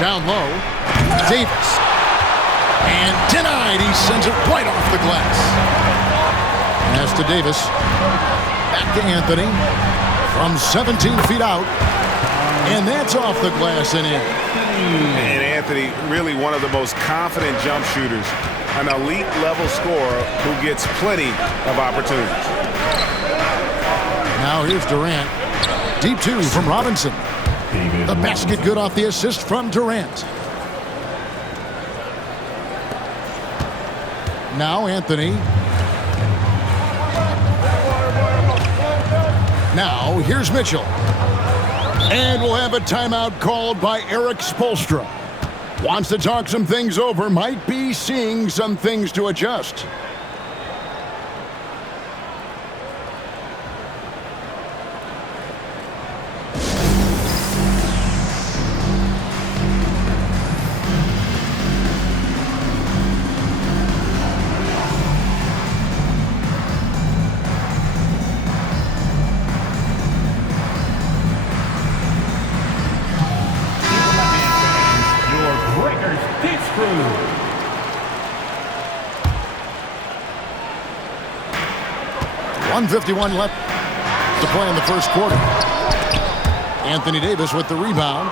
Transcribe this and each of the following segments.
Down low. Davis. And denied. He sends it right off the glass. Pass to Davis. Back to Anthony. From 17 feet out. And that's off the glass and in. And Anthony, really one of the most confident jump shooters. An elite level scorer who gets plenty of opportunities. Now here's Durant. Deep two from Robinson. The basket good off the assist from Durant. Now Anthony. Now here's Mitchell. And we'll have a timeout called by Eric Spoelstra. Wants to talk some things over. Might be seeing some things to adjust. Crew. 1:51 left to play in the first quarter. Anthony Davis with the rebound.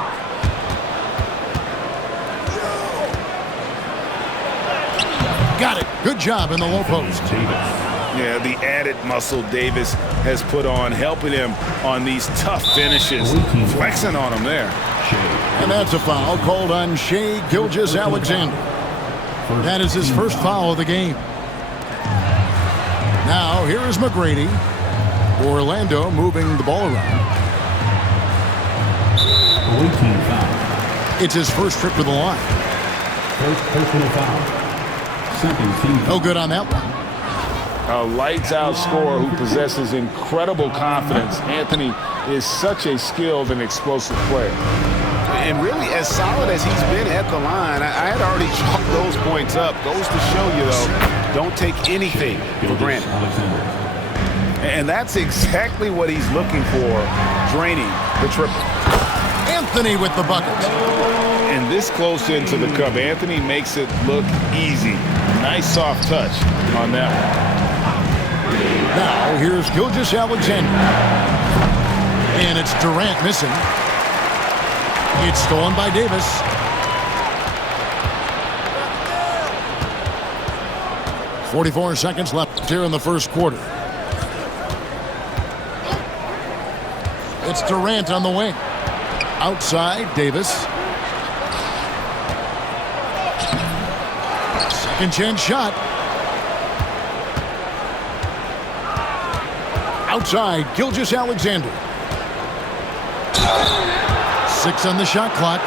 Got it. Good job in the low post. Yeah, the added muscle Davis has put on, helping him on these tough finishes. Flexing on him there. And that's a foul called on Shai Gilgeous-Alexander. That is his first foul of the game. Now, here is McGrady. Orlando moving the ball around. It's his first trip to the line. First personal foul. Second team. No good on that one. A lights-out scorer who possesses incredible confidence. Anthony is such a skilled and explosive player. And really, as solid as he's been at the line, I had already chalked those points up. Goes to show you, though, don't take anything for granted. And that's exactly what he's looking for, draining the triple. Anthony with the bucket. And this close into the cup, Anthony makes it look easy. Nice soft touch on that one. Now, here's Gilgeous-Alexander. And it's Durant missing. It's stolen by Davis. .44 seconds left here in the first quarter. It's Durant on the wing. Outside, Davis. Second chance shot. Outside, Gilgeous-Alexander. 6 on the shot clock.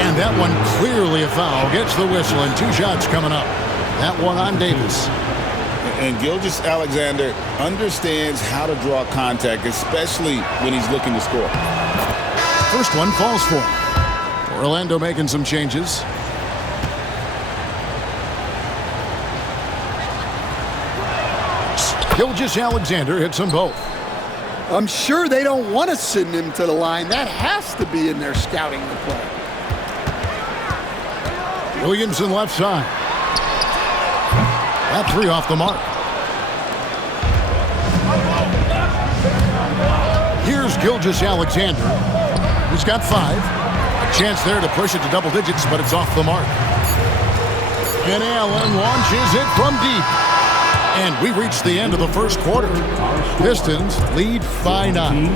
And that one clearly a foul. Gets the whistle and 2 shots coming up. That one on Davis. And Gilgeous-Alexander understands how to draw contact, especially when he's looking to score. First one falls for him. Orlando making some changes. Gilgeous-Alexander hits them both. I'm sure they don't want to send him to the line. That has to be in their scouting report. Williamson left side. That 3 off the mark. Here's Gilgeous-Alexander. He's got 5. A chance there to push it to double digits, but it's off the mark. And Allen launches it from deep. And we reach the end of the first quarter. Pistons lead by 9.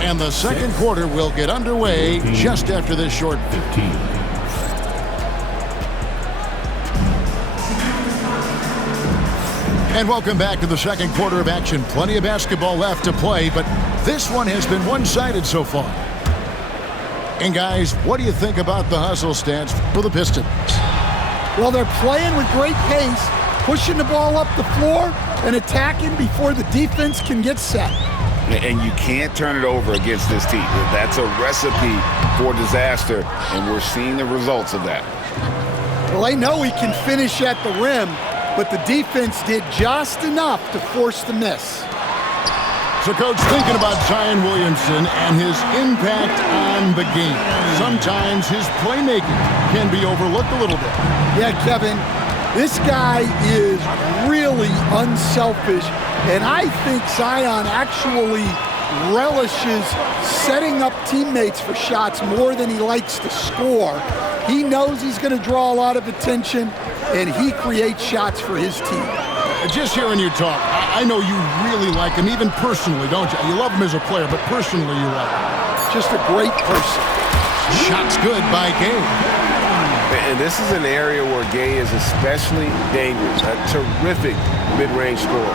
And the second quarter will get underway just after this short 15. And welcome back to the second quarter of action. Plenty of basketball left to play, but this one has been one-sided so far. And guys, what do you think about the hustle stance for the Pistons? Well, they're playing with great pace, pushing the ball up the floor and attacking before the defense can get set. And you can't turn it over against this team. That's a recipe for disaster, and we're seeing the results of that. Well, they know he can finish at the rim, but the defense did just enough to force the miss. So, Coach, thinking about Zion Williamson and his impact on the game, sometimes his playmaking can be overlooked a little bit. Yeah, Kevin, this guy is really unselfish, and I think Zion actually relishes setting up teammates for shots more than he likes to score. He knows he's going to draw a lot of attention, and he creates shots for his team. Just hearing you talk, I know you really like him, even personally, don't you? You love him as a player, but personally you like him. Just a great person. Shots good by Gay. And this is an area where Gay is especially dangerous. A terrific mid-range scorer.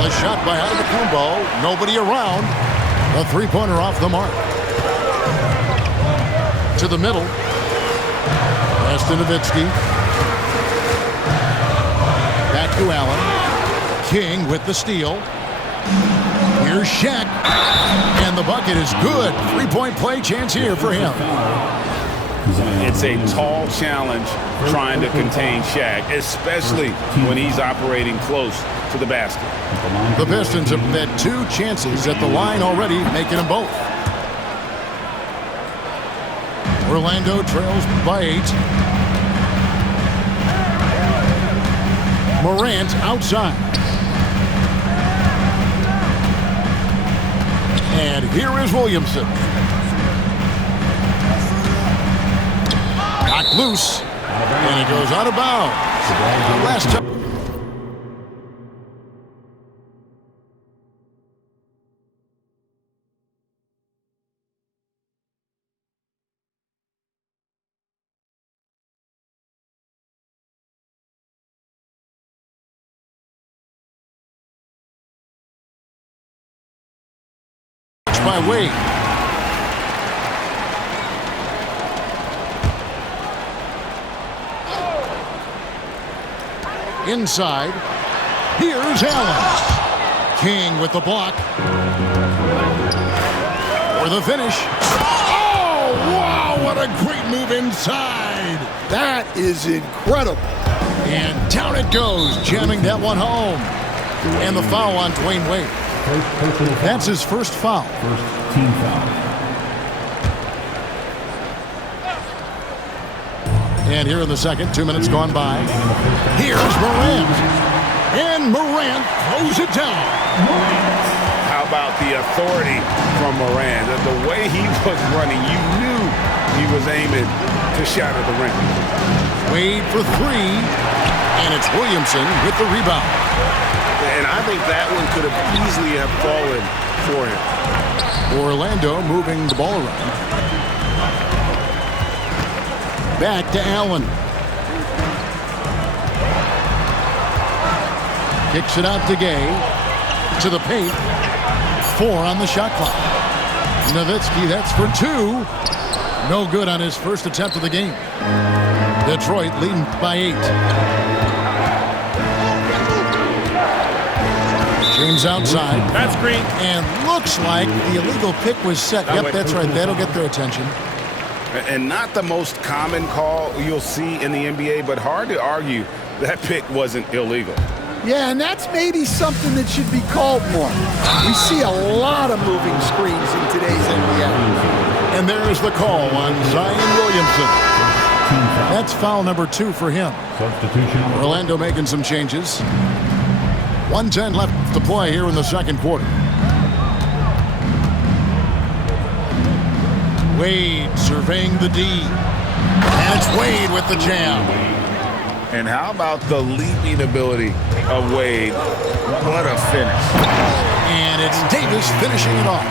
The shot by Antetokounmpo. Nobody around. A three-pointer off the mark. To the middle. Pass to Nowitzki. Back to Allen. King with the steal. Here's Shaq. And the bucket is good. Three-point play chance here for him. It's a tall challenge trying to contain Shaq, especially when he's operating close to the basket. The Pistons have had 2 chances at the line already, making them both. Orlando trails by 8. Morant outside. And here is Williamson. Knocked loose. And it goes out of bounds. Last time. By Wade. Inside. Here's Allen. King with the block. For the finish. Oh, wow, what a great move inside. That is incredible. And down it goes, jamming that one home. And the foul on Dwayne Wade. That's his first foul. First team foul. And here in the second, 2 minutes gone by. Here's Morant. And Morant throws it down. How about the authority from Morant? The way he was running, you knew he was aiming to shatter the rim. Wade for 3. And it's Williamson with the rebound. And I think that one could have easily have fallen for him. Orlando moving the ball around. Back to Allen. Kicks it out to Gay. To the paint. 4 on the shot clock. Nowitzki, that's for 2. No good on his first attempt of the game. Detroit leading by 8. James outside. That's green. And looks like the illegal pick was set. Yep, that's right. That'll get their attention. And not the most common call you'll see in the NBA, but hard to argue that pick wasn't illegal. Yeah, and that's maybe something that should be called more. We see a lot of moving screens in today's NBA. And there's the call on Zion Williamson. That's foul number 2 for him. Substitution. Orlando making some changes. 1:10 left to play here in the second quarter. Wade surveying the D. And it's Wade with the jam. And how about the leaping ability of Wade? What a finish. And it's Davis finishing it off.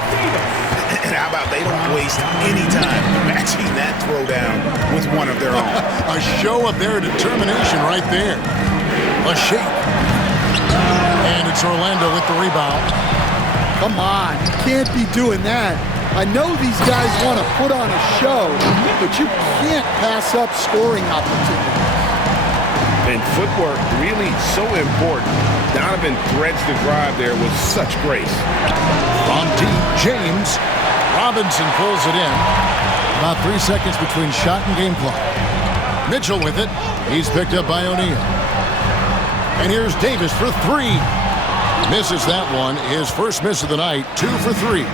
And how about they don't waste any time matching that throwdown with one of their own. A show of their determination right there. A shake. And it's Orlando with the rebound. Come on, you can't be doing that. I know these guys want to put on a show, but you can't pass up scoring opportunities. And footwork really so important. Donovan threads the drive there with such grace. From deep, James. Robinson pulls it in. About 3 seconds between shot and game clock. Mitchell with it. He's picked up by O'Neal. And here's Davis for 3. Misses that one. His first miss of the night, 2 for 3.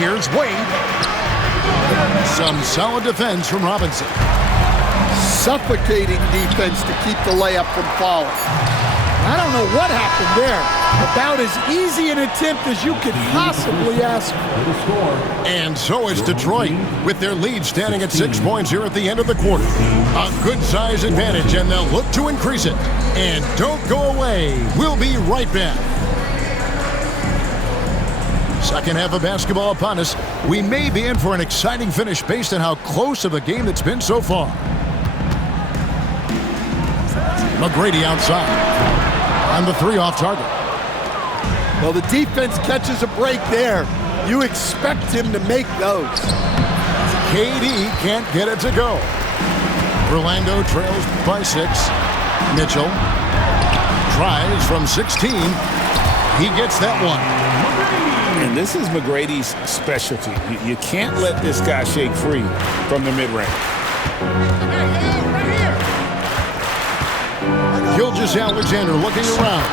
Here's Wade. Some solid defense from Robinson. Suffocating defense to keep the layup from falling. I don't know what happened there. About as easy an attempt as you could possibly ask for. And so is Detroit, with their lead standing at 6 points here at the end of the quarter. A good size advantage, and they'll look to increase it. And don't go away. We'll be right back. Second half of basketball upon us. We may be in for an exciting finish based on how close of a game it's been so far. McGrady outside. On the 3 off target. Well, the defense catches a break there. You expect him to make those. KD can't get it to go. Orlando trails by 6. Mitchell tries from 16. He gets that one. And this is McGrady's specialty. You can't let this guy shake free from the mid-range. Gilgeous-Alexander looking around.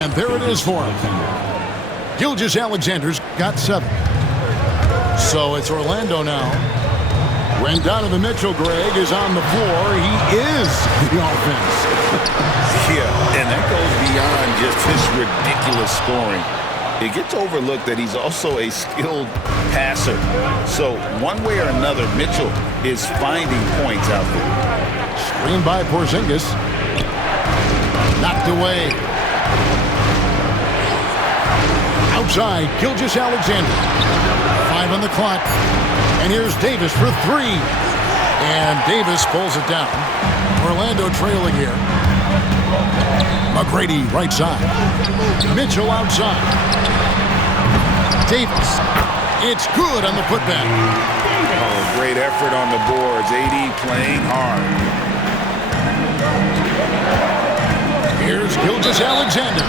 And there it is for him. Gilgeous-Alexander's got 7. So it's Orlando now. When Donovan Mitchell, Greg, is on the floor, he is the offense. Yeah, and that goes beyond just his ridiculous scoring. It gets overlooked that he's also a skilled passer. So one way or another, Mitchell is finding points out there. Screen by Porzingis. Knocked away. Outside, Gilgeous-Alexander. 5 on the clock. And here's Davis for 3. And Davis pulls it down. Orlando trailing here. McGrady right side. Mitchell outside. Davis. It's good on the putback. Oh, great effort on the boards. AD playing hard. Here's Gilgeous-Alexander.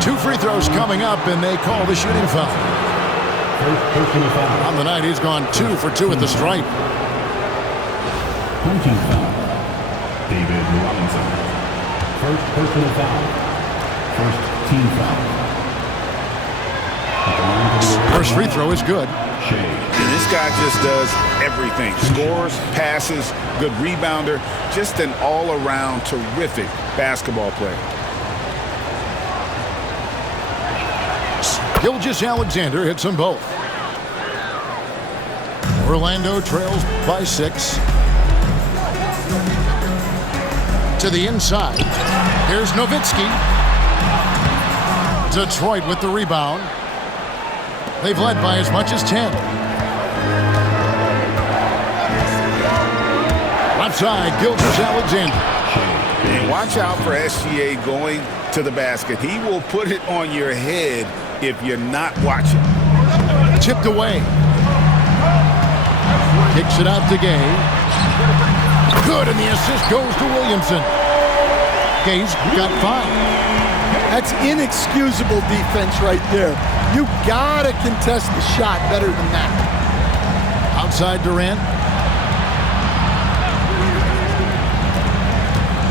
2 free throws coming up, and they call the shooting foul. On the night, he's gone 2 for 2 at the stripe. Punching foul. David Robinson. First personal foul. First team foul. First free throw is good. And this guy just does everything. Scores, passes, good rebounder. Just an all-around terrific basketball player. Gilgeous-Alexander hits them both. Orlando trails by 6. To the inside. Here's Nowitzki. Detroit with the rebound. They've led by as much as 10. Left side, Gilgeous-Alexander. And watch out for SGA going to the basket. He will put it on your head if you're not watching. Tipped away. Kicks it out to Gay. Good, and the assist goes to Williamson. Gay's got 5. That's inexcusable defense right there. You gotta contest the shot better than that. Outside Durant.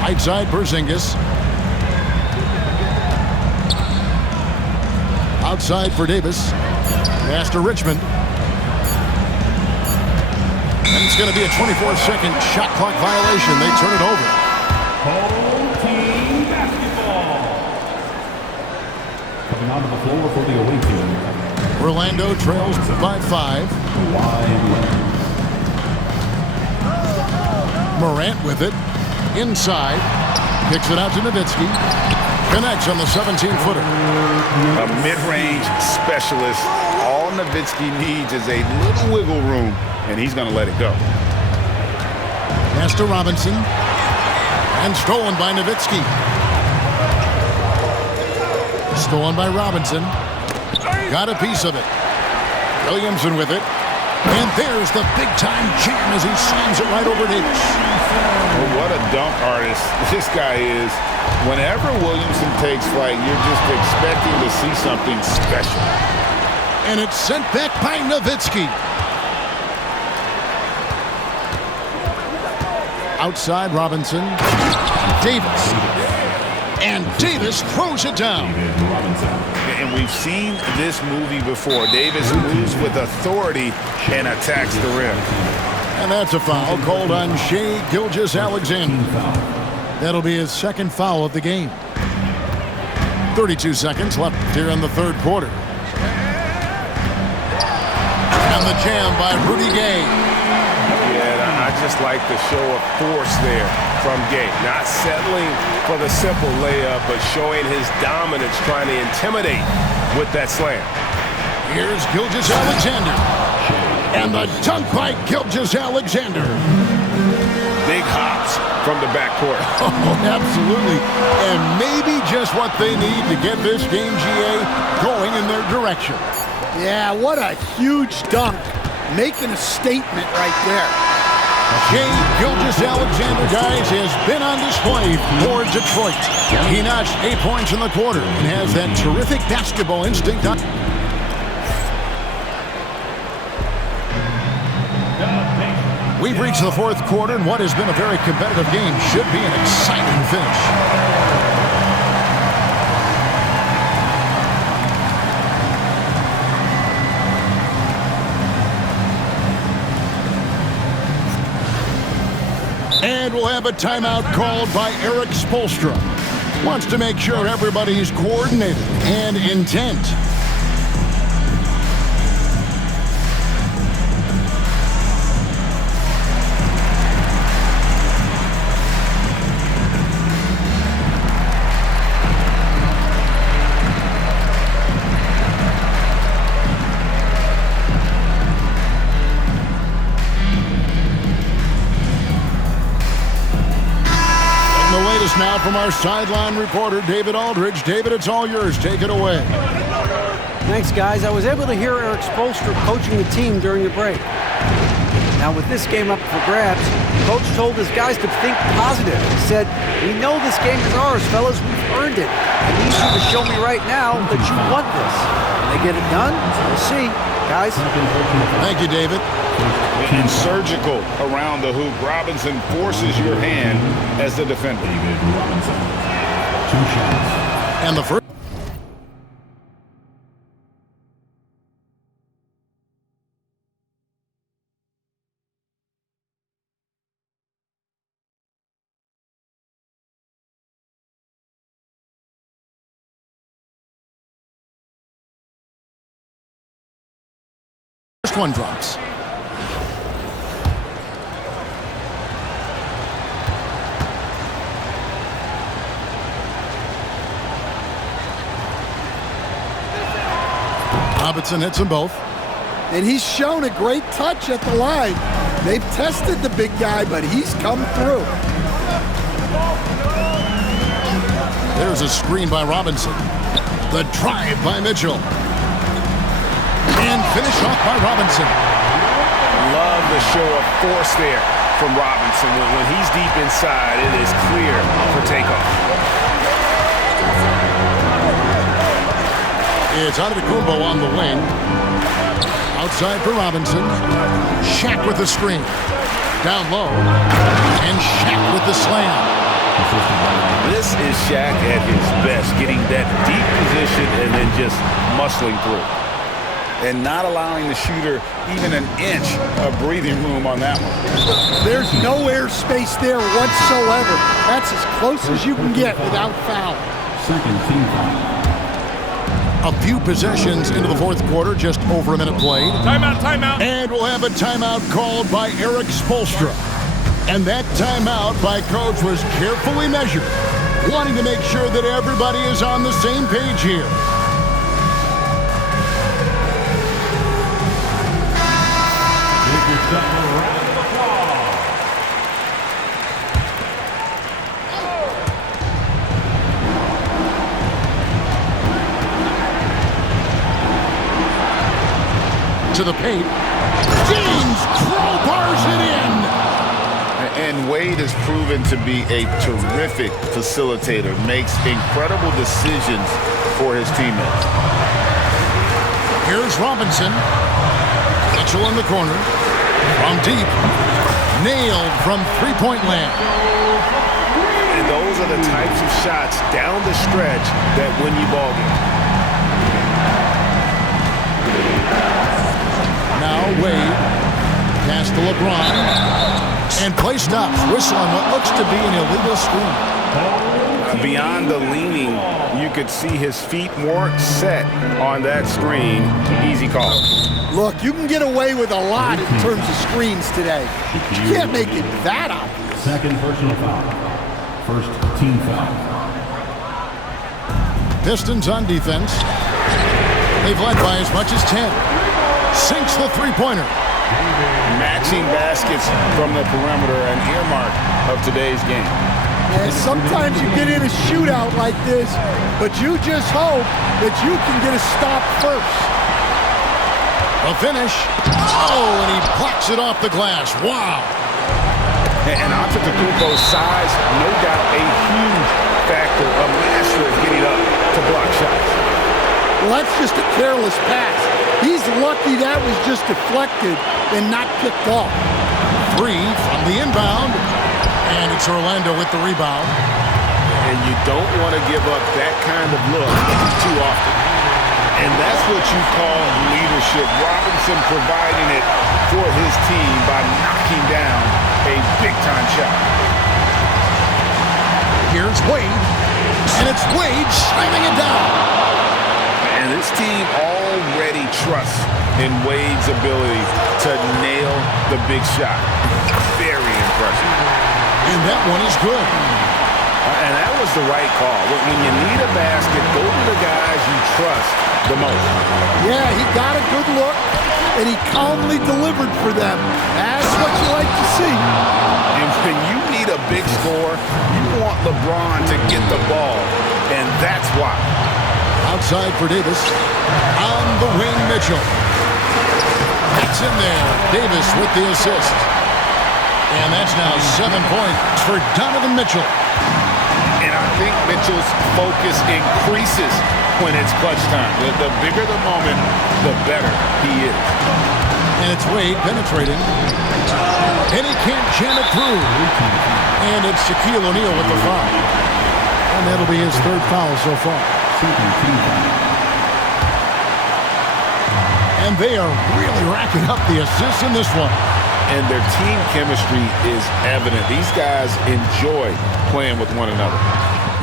Right side Porzingis. Outside for Davis. Pass to Richmond. And it's going to be a 24-second shot clock violation. They turn it over. Home team basketball. Coming onto the floor for the away team. Orlando trails by 5. Morant with it. Inside. Kicks it out to Nowitzki. Connects on the 17-footer. A mid-range specialist. All Nowitzki needs is a little wiggle room, and he's going to let it go. Pass to Robinson. And stolen by Nowitzki. Stolen by Robinson. Got a piece of it. Williamson with it. And there's the big-time jam as he slams it right over Davis. Well, what a dunk artist this guy is. Whenever Williamson takes flight, you're just expecting to see something special. And it's sent back by Nowitzki. Outside Robinson. Davis. And Davis throws it down. And we've seen this movie before. Davis moves with authority and attacks the rim. And that's a foul called on Shai Gilgeous-Alexander. That'll be his second foul of the game. 32 seconds left here in the third quarter. And the jam by Rudy Gay. Yeah, I just like the show of force there from Gay. Not settling for the simple layup, but showing his dominance, trying to intimidate with that slam. Here's Gilgeous-Alexander. And the dunk by Gilgeous-Alexander. Big hops from the backcourt. Oh, absolutely. And maybe just what they need to get this game, GA, going in their direction. Yeah, what a huge dunk. Making a statement right there. Shai Gilgeous-Alexander, guys, has been on display for Detroit. He notched 8 points in the quarter and has that terrific basketball instinct. We've reached the fourth quarter, and what has been a very competitive game should be an exciting finish. And we'll have a timeout called by Erik Spoelstra. Wants to make sure everybody's coordinated and intent. Now from our sideline reporter, David Aldridge. David, it's all yours. Take it away. Thanks, guys. I was able to hear Erik Spoelstra coaching the team during the break. Now, with this game up for grabs, Coach told his guys to think positive. He said, "We know this game is ours, fellas. We've earned it. I need you to show me right now that you want this." Can they get it done? We'll see. Guys. Thank you, David. And surgical around the hoop. Robinson forces your hand as the defender. David Robinson. 2 shots. And the first. First one drops. Robinson hits them both. And he's shown a great touch at the line. They've tested the big guy, but he's come through. There's a screen by Robinson. The drive by Mitchell. And finish off by Robinson. Love the show of force there from Robinson. When he's deep inside, it is clear for takeoff. It's Antetokounmpo on the wing. Outside for Robinson. Shaq with the screen. Down low. And Shaq with the slam. This is Shaq at his best, getting that deep position and then just muscling through. And not allowing the shooter even an inch of breathing room on that one. There's no air space there whatsoever. That's as close as you can get without foul. Second team foul. A few possessions into the fourth quarter, just over a minute played. Timeout, timeout. And we'll have a timeout called by Erik Spoelstra. And that timeout by Coach was carefully measured, wanting to make sure that everybody is on the same page here. Give yourself a round of applause. To the paint. James crowbars it in. And Wade has proven to be a terrific facilitator, makes incredible decisions for his teammates. Here's Robinson. Mitchell in the corner. From deep. Nailed from three-point land. And those are the types of shots down the stretch that win you ball games. Now Wade. Pass to LeBron. And play stops. Whistle on what looks to be an illegal screen. Beyond the leaning, you could see his feet weren't set on that screen. Easy call. Look, you can get away with a lot in terms of screens today. You can't make it that obvious. Second personal foul. First team foul. Pistons on defense. They've led by as much as 10. Sinks the three-pointer. Matching baskets from the perimeter, an earmark of today's game. And sometimes you get in a shootout like this, but you just hope that you can get a stop first. A finish. Oh, and he blocks it off the glass. Wow. And Antetokounmpo's size, no doubt a huge factor, a master of getting up to block shots. Well, that's just a careless pass. He's lucky that was just deflected and not picked off. 3 from the inbound. And it's Orlando with the rebound. And you don't want to give up that kind of look too often. And that's what you call leadership. Robinson providing it for his team by knocking down a big-time shot. Here's Wade. And it's Wade slamming it down. And this team already trusts in Wade's ability to nail the big shot. Very impressive. And that one is good. And that was the right call. When you need a basket, go to the guys you trust the most. Yeah, he got a good look, and he calmly delivered for them. That's what you like to see. And when you need a big score, you want LeBron to get the ball, and that's why. Outside for Davis. On the wing, Mitchell. That's in there. Davis with the assist. And that's now 7 points for Donovan Mitchell. And I think Mitchell's focus increases when it's clutch time. The bigger the moment, the better he is. And it's Wade penetrating. And he can't jam it through. And it's Shaquille O'Neal with the foul. And that'll be his third foul so far. And they are really racking up the assists in this one. And their team chemistry is evident. These guys enjoy playing with one another.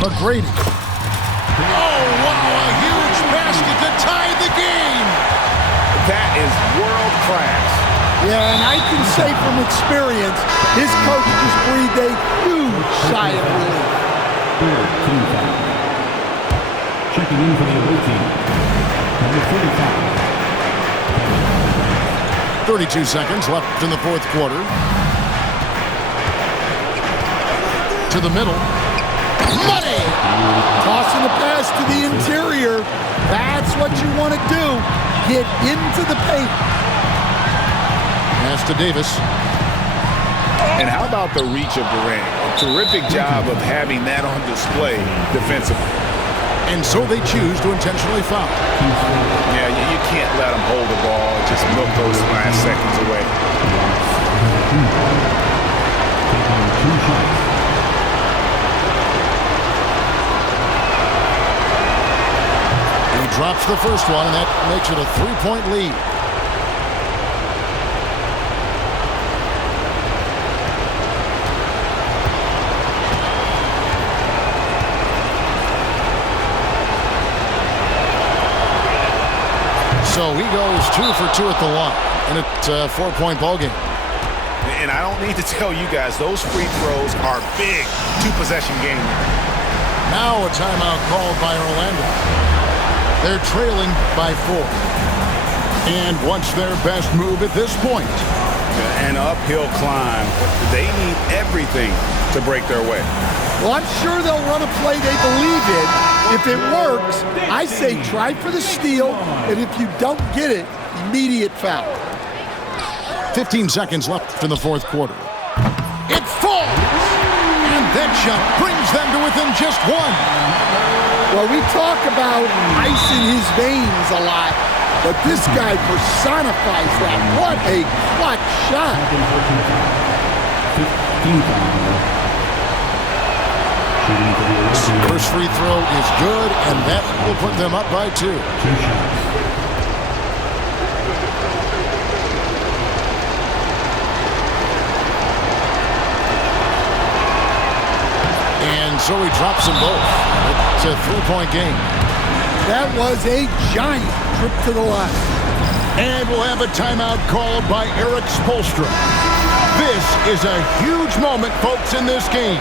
McGrady. Oh, wow, a huge basket to tie the game. That is world class. Yeah, and I can say from experience, his coach just breathed a huge sigh of relief. Checking in for the away team. Number 45. 32 seconds left in the fourth quarter. To the middle. Money! Tossing the pass to the interior. That's what you want to do. Get into the paint. Pass to Davis. And how about the reach of Durant? A terrific job of having that on display defensively. And so they choose to intentionally foul. Yeah, you can't let them hold the ball and just milk those last seconds away. He drops the first one, and that makes it a 3-point lead. So he goes 2 for 2 at the line, and it's a 4-point ball game. And I don't need to tell you guys, those free throws are big two-possession game. Now a timeout called by Orlando. They're trailing by 4. And what's their best move at this point? An uphill climb. They need everything to break their way. Well, I'm sure they'll run a play they believe in. If it works, I say try for the steal, and if you don't get it, immediate foul. 15 seconds left in the fourth quarter. It falls! And that shot brings them to within just one. Well, we talk about ice in his veins a lot, but this guy personifies that. What a clutch shot. 15 foul. Shooting for the Olympians. First free throw is good, and that will put them up by 2. 2 shots. And so he drops them both. It's a 3-point game. That was a giant trip to the line. And we'll have a timeout called by Erik Spoelstra. This is a huge moment, folks, in this game.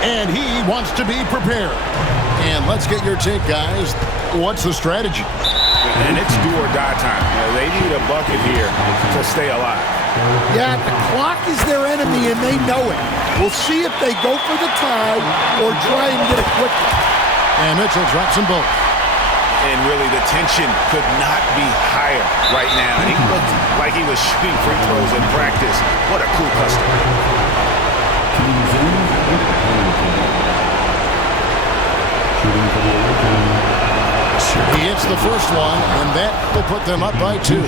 And he wants to be prepared. And let's get your take, guys. What's the strategy? And it's do or die time. They need a bucket here to stay alive. Yeah, the clock is their enemy, and they know it. We'll see if they go for the tie or try and get it quickly. And Mitchell drops them both. And really, the tension could not be higher right now. And he looked like he was shooting free throws in practice. What a cool customer. Shooting for the Olympians. He hits the first one, and that will put them up by 2.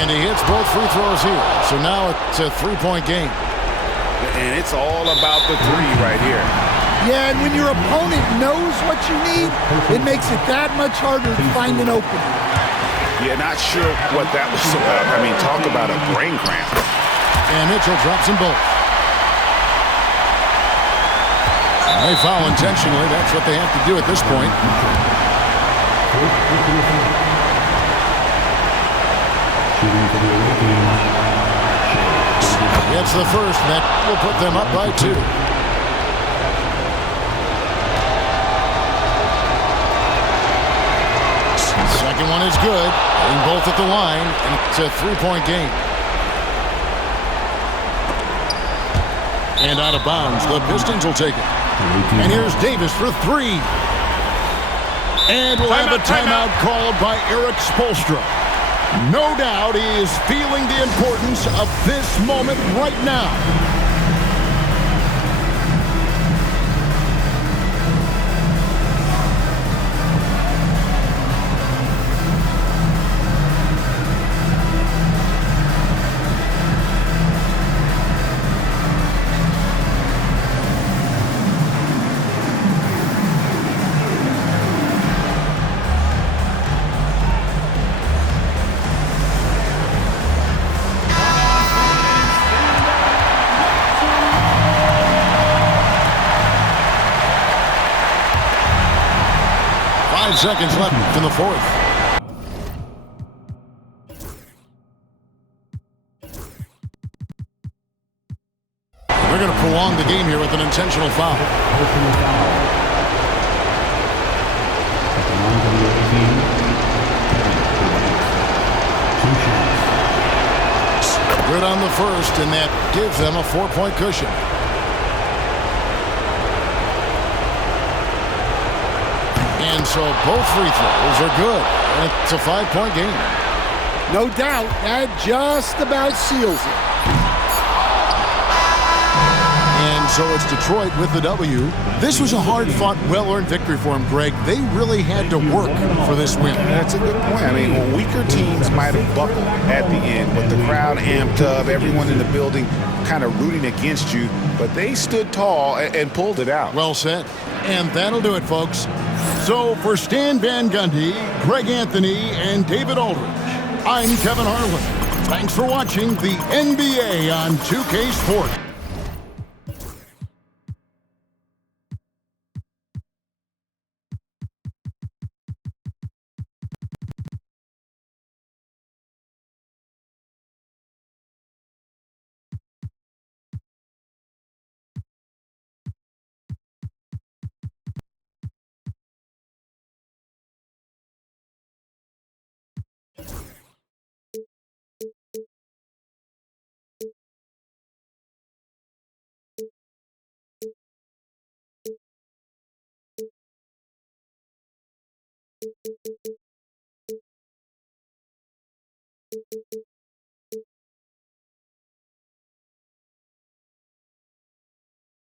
And he hits both free throws here. So now it's a 3-point game. And it's all about the three right here. Yeah, and when your opponent knows what you need, it makes it that much harder to find an opening. Yeah, not sure what that was about. I mean, talk about a brain cramp. And Mitchell drops them both. They foul intentionally. That's what they have to do at this point. Shooting for the Olympians. Gets the first, and that will put them up by 2. Second one is good. Hitting both at the line, and it's a 3-point game. And out of bounds, the Pistons will take it. And here's Davis for 3. And we'll have a timeout called by Erik Spoelstra. No doubt he is feeling the importance of this moment right now. Seconds left in the fourth. They're going to prolong the game here with an intentional foul. Personal foul. At the line for the Olympians. 2 shots. Good on the first, and that gives them a 4-point cushion. And so both free throws are good. And it's a 5-point game. No doubt, that just about seals it. And so it's Detroit with the W. This was a hard-fought, well-earned victory for them, Greg. They really had to work for this win. That's a good point. I mean, weaker teams might have buckled at the end, but the crowd amped up, everyone in the building kind of rooting against you, but they stood tall and pulled it out. Well said. And that'll do it, folks. So for Stan Van Gundy, Greg Anthony, and David Aldridge, I'm Kevin Harlan. Thanks for watching the NBA on 2K Sports.